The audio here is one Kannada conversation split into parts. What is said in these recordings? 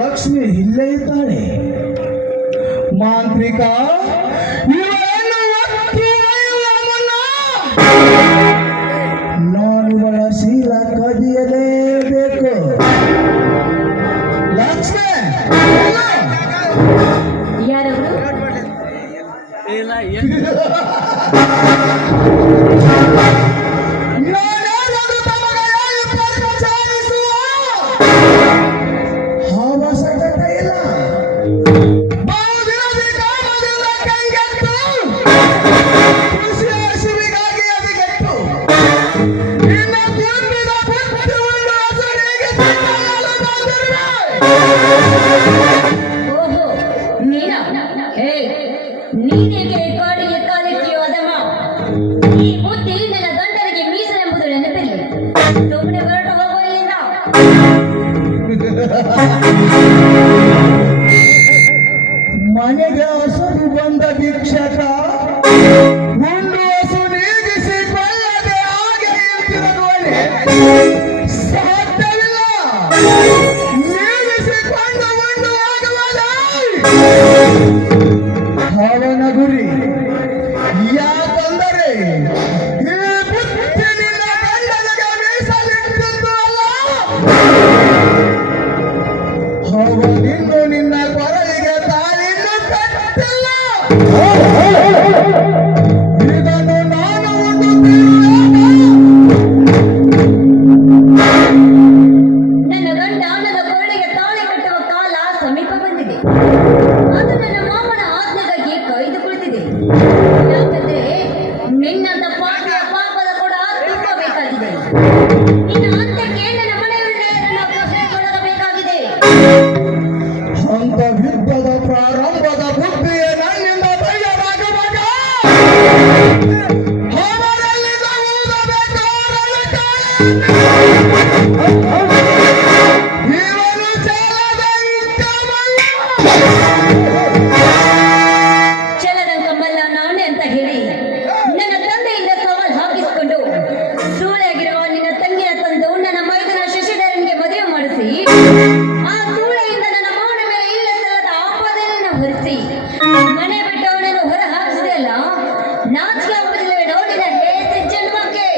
ಲಕ್ಷ್ಮಿ ಇಲ್ಲೇ ಇದ್ದಾಳೆ. ಮಾಂತ್ರಿಕ ನಾನು ಬಳಸಿಲ ಕದಿಯಲೇಬೇಕು. ಲಕ್ಷ್ಮಿ ಮನೆಗೆ ಹಸುರು ಬಂದ ಭಿಕ್ಷಕ ಉಂಡು ಹಸು ನೀಗಿಸಿಕೊಳ್ಳದೆ ಹಾಗೆ ಇರ್ತಿರದುವನೆ ಸಾಧ್ಯವಿಲ್ಲ. ನೀಗಿಸಿಕೊಂಡು ಉಂಡು ಹೋಗುವಾಗ ಅವನ ಗುರಿ. ಯಾಕಂದರೆ ಈ ಬುದ್ಧಿ ನಿನ್ನ ಗಂಡನಿಗೆ ಮೀಸಲಿಟ್ಟಿದ್ದು ಅಲ್ಲ. ಅವನಿನ್ನು ನಿನ್ನ ಕೊರಳಿಗೆ ತಾಳಿನ್ನು ಕಟ್ಟಿಲ್ಲ. ಇದನ್ನು ನಾನು ನನ್ನ ಗಂಡ ನನ್ನ ಕೊರಳಿಗೆ ತಾಳಿ ಕಟ್ಟುವ ಕಾಲ ಸಮೀಪ ಬಂದಿದೆ. ಅದು ನನ್ನ ಮಾಮನ ಆಜ್ಞೆಗಾಗಿ ಕಾಯ್ದು ಕುಳಿತಿದೆ. ಯಾಕಂದ್ರೆ ನಿನ್ನಂತ ಪಾಪಿಯ ಪಾಪದ ಕೂಡ ತುಂಬಬೇಕಾಗಿದೆ. ನಿನ್ನ ಅಂತ್ಯಕ್ಕೆ ನನ್ನ ಮನೆಯವರನ್ನೇ ಒಳಗಬೇಕಾಗಿದೆ. ಅಂತ ಯುದ್ಧದ ಪ್ರಾರಂಭದ ಬುದ್ಧಿಯೇ ನನ್ನಿಂದ ಬಯ್ಯವಾಗುವಾಗ ಅವರಲ್ಲಿಂದ ಊದಬೇಕು. ಇವನು ಚಲದಂಕಮಲ್ಲ ನಾನೇ ಅಂತ ಹೇಳಿ ನನ್ನ ತಂದೆಯಿಂದ ಸವಾಲ್ ಹಾಕಿಸಿಕೊಂಡು ಸೂಳೆಯಾಗಿರುವ ನಿನ್ನ ತಂಗಿಯ ತಂದು ನನ್ನ ಮೈದನ ಶಶಿಧರನಿಗೆ ಮದುವೆ ಮಾಡಿಸಿ ಆ ಸೂಳೆಯಿಂದ ನನ್ನ ಮೌನ ಮೇಲೆ ಇಲ್ಲ ಸಲ್ಲದ ಆಪದೆಯನ್ನು ಹೊರಿಸಿ ಮನೆ ಬಿಟ್ಟು ಅವನನ್ನು ಹೊರ ಹಾಕಿಸಿದೆ ಅಲ್ಲ. ನಾಚಿಕೆ ಆಗುವುದಿಲ್ಲವೇ ನೋಡಿದ ಹೇಸಿ ಜನ್ಮಕ್ಕೆ.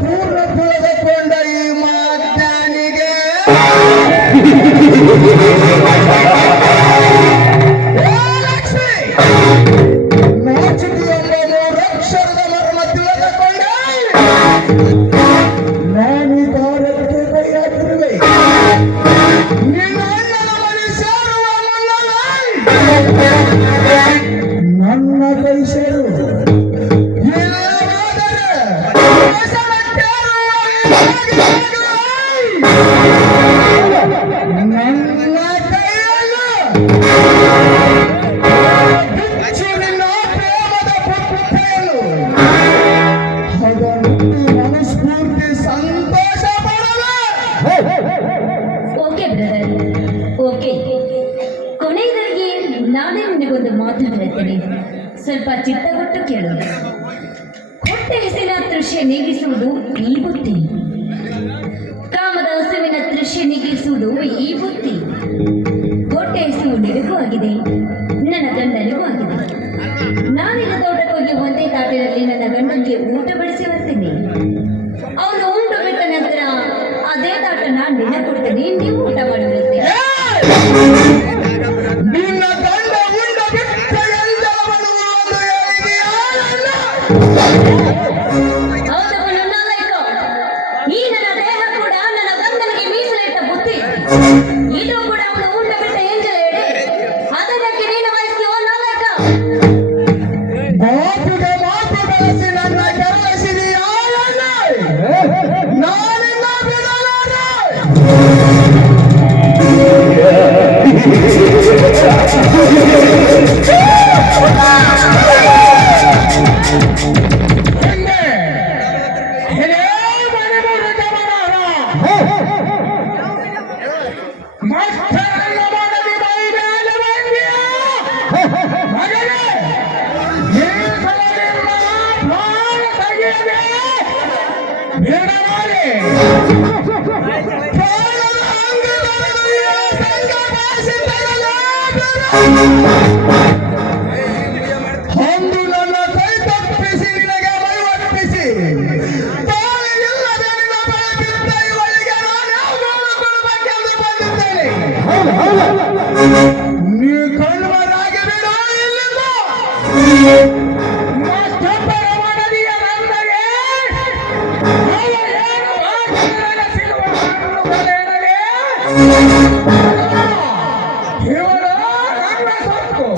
ಪೂರ್ಣ ತಿಳಿದುಕೊಂಡ ಈ ಮಾತಾನಿಗೆ ಲಕ್ಷ್ಮಿ ನಾಚಿಕೆ ಎಂಬ ಮೂರಕ್ಷರದ ಮರ್ಮ ತಿಳಿದುಕೊಂಡ ನಾನು ತಾರಕ್ಕೆ ಕೈ ಹಾಕಿರುವೆ. ನಿನ್ನ ಅಣ್ಣನ ಮನೆ ಸೇರುವ ನನ್ನ ಕೈ ಸೇರು. ಮನಸ್ಫೂರ್ತಿ ಸಂತೋಷ ಪಡಲು. Okay brother, okay. ಕೊನೆಯದಾಗಿ ನಾನೇ ನಿನಗೊಂದು ಮಾತು ಹೇಳ್ತೇನೆ, ಸ್ವಲ್ಪ ಚಿತ್ತಗೊಟ್ಟು ಕೇಳು. ಹೊಟ್ಟೆ ಹಸಿನ ತೃಷ್ಣೆ ನೀಗಿಸುವುದು ಈ ಬುದ್ಧಿ. ಕಾಮದ ಹಸುವಿನ ತೃಷ್ಣೆ ನೀಗಿಸುವುದು ಈ ಬುದ್ಧಿ. ಹೊಟ್ಟೆ ಹಸಿವು ನಿನಗೂ ಆಗಿದೆ, ನನ್ನ ಗಂಡನಿಗೂ ಆಗಿದೆ. ನಾನಿನ ತೋಟಕ್ಕೆ ಹೋಗಿ ಒಂದೇ ತಾಟಿನಲ್ಲಿ ನನ್ನ ಗಂಡನಿಗೆ ಊಟ ಬಡಿಸಿ ಬರ್ತೀನಿ. ಅವನು ಉಂಟು ಬಿಟ್ಟ ನಂತರ ಅದೇ ತಾಟನ್ನ ನಿನ್ನ ಕೊಡ್ತೀನಿ, ನೀವು ಊಟ ಮಾಡಿರುತ್ತೆ. ನಿನ್ನ ಗಂಡ ಉಂಡ ಬಿಟ್ಟ ಎಲ್ಲವನ್ನೂ ಒಂದು ಹೇಳಿದೆಯಾ? ಹೌದವನು ನಾಲೈಕ. ಈ ನನ್ನ ದೇಹ ಕೂಡ ನನ್ನ ಗಂಡನಿಗೆ ಮೀಸಲಿಟ್ಟ ಬುದ್ಧಿ. ಇದು ಕೂಡ ಅವನು ಉಂಡ ಬಿಟ್ಟ ಎಂಜಲ ಅದನ್ನ ಪ್ರಾಣದ ಅಂಗಗಳನ್ನು ಈ ಸಂಘ ಭಾಷಿತರಲಾಗದು. ಅಂದು ನನ್ನ ಕೈ ತಪ್ಪಿಸಿ ನಿನಗೆ ಮೈವರ್ಪಿಸಿ ತಾಳಿಲ್ಲದೆ ನಿನ್ನ ಬಳಿ ಬಿದ್ದ ಇವಳಿಗೆ ನಾನು ಯಾವ ಕೊಡಬೇಕೆಂದು ಬಂದಿದ್ದೇನೆ. ನೀ ಕಣ್ಮರಾಗಿ ಬಿಡು ಇಲ್ಲಿಂದ. ಮತ್ತೊಬ್ಬರ ಮನವಿಯ ನಂದಗೆ ಅವಳೇನು ಮಾಡಿದರೆ ಸಿಗುವ ಕಾರಣಗಳೇನವೇ? ಇವಳು ನನ್ನ ಸೊತ್ತು.